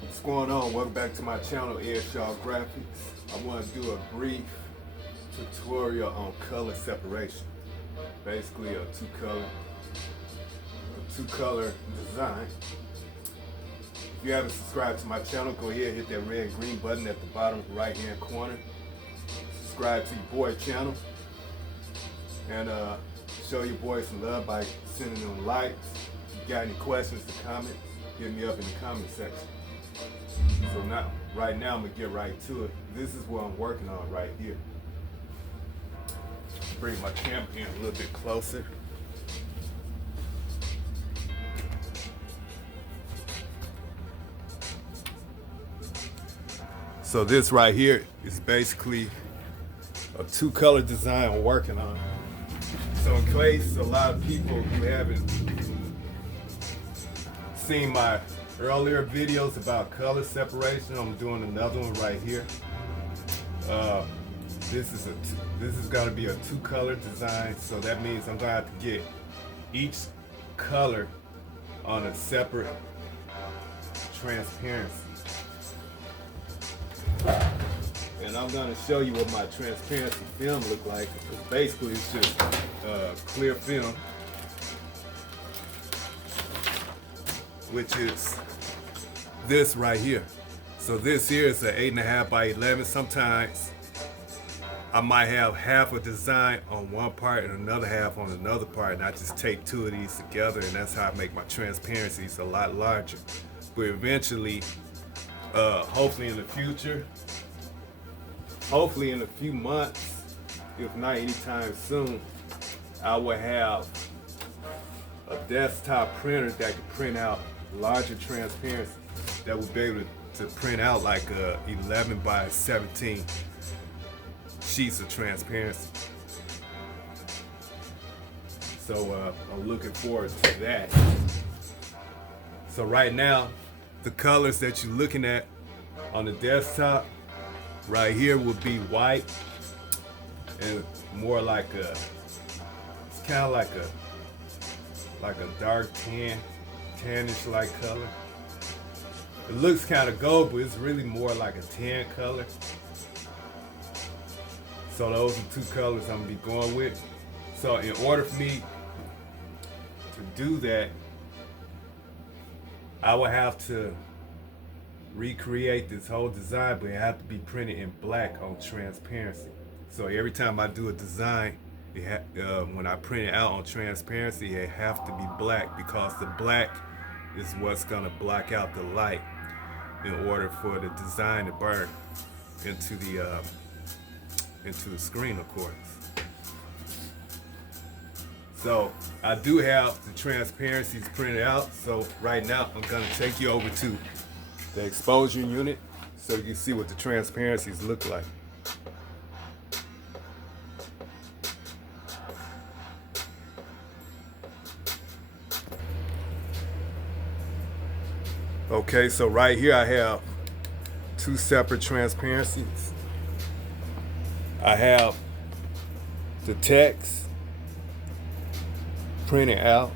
What's going on? Welcome back to my channel, Airshaw Graphics. I want to do a brief tutorial on color separation. Basically a two-color design. If you haven't subscribed to my channel, go ahead and hit that red and green button at the bottom right hand corner. Subscribe to your boy channel and show your boy some love by sending them likes. If you got any questions or comments, hit me up in the comment section. So now, right now, I'm gonna get right to it. This is what I'm working on right here. Bring my camera in a little bit closer. So this right here is basically a two-color design I'm working on. So in case a lot of people who haven't seen my earlier videos about color separation, I'm doing another one right here. This is going to be a two-color design, so that means I'm going to have to get each color on a separate transparency. And I'm going to show you what my transparency film look like, because basically it's just clear film, which is this right here. So this here is an 8.5 by 11. Sometimes I might have half a design on one part and another half on another part, and I just take two of these together, and that's how I make my transparencies a lot larger. But eventually, hopefully in the future, hopefully in a few months, if not anytime soon, I will have a desktop printer that can print out larger transparency, that will be able to print out like 11 by 17 sheets of transparency. So I'm looking forward to that. So right now, the colors that you're looking at on the desktop right here will be white and more like it's kind of like a dark tannish like color. It looks kind of gold, but it's really more like a tan color. So those are two colors I'm gonna be going with. So in order for me to do that, I would have to recreate this whole design, but it have to be printed in black on transparency. So every time I do a design, when I print it out on transparency, it have to be black, because the black is what's gonna block out the light in order for the design to burn into the screen, of course. So I do have the transparencies printed out. So right now I'm gonna take you over to the exposure unit so you can see what the transparencies look like. Okay, so right here I have two separate transparencies. I have the text printed out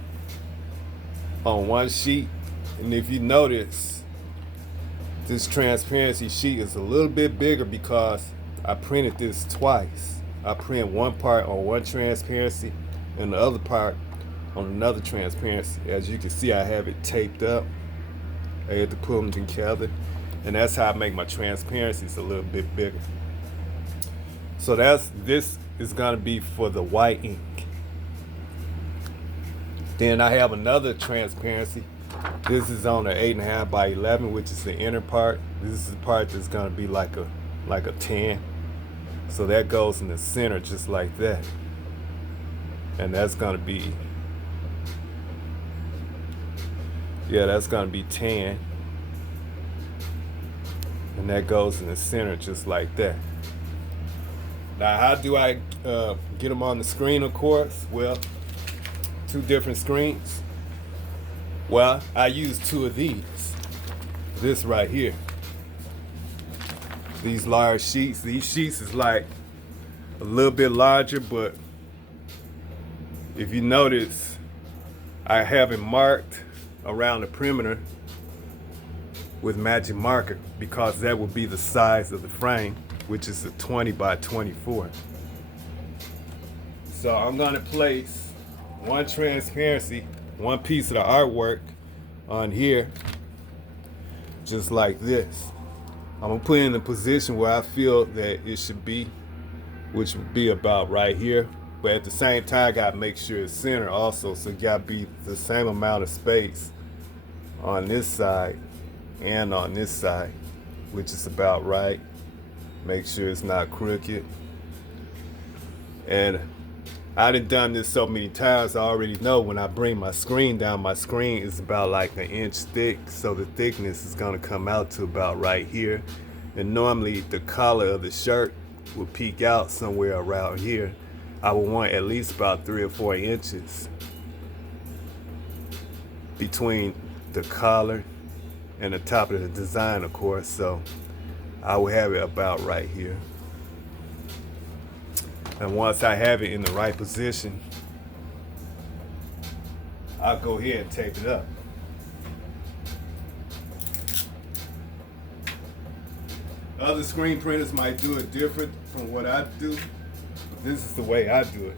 on one sheet, and if you notice, this transparency sheet is a little bit bigger because I printed this twice. I print one part on one transparency and the other part on another transparency. As you can see, I have it taped up. I had to put them together, and that's how I make my transparencies a little bit bigger. So this is gonna be for the white ink. Then I have another transparency This is on the 8.5 by 11, which is the inner part. This is the part that's gonna be like a 10. So that goes in the center just like that. And that's gonna be, yeah, that's gonna be 10. And that goes in the center just like that. Now, how do I get them on the screen, of course? Well, 2 different screens. Well, I use 2 of these. This right here. These large sheets. These sheets is like a little bit larger, but if you notice, I have it marked around the perimeter with magic marker because that would be the size of the frame, which is a 20 by 24. So I'm gonna place one transparency, one piece of the artwork on here, just like this. I'm gonna put it in the position where I feel that it should be, which would be about right here. But at the same time, I gotta make sure it's center also, so it gotta be the same amount of space on this side and on this side, which is about right. Make sure it's not crooked. And I done this so many times, I already know when I bring my screen down, my screen is about like 1 inch thick, so the thickness is gonna come out to about right here. And normally the collar of the shirt will peek out somewhere around here. I would want at least about 3 or 4 inches between the collar and the top of the design, of course, so I will have it about right here. And once I have it in the right position, I'll go ahead and tape it up. Other screen printers might do it different from what I do, but this is the way I do it.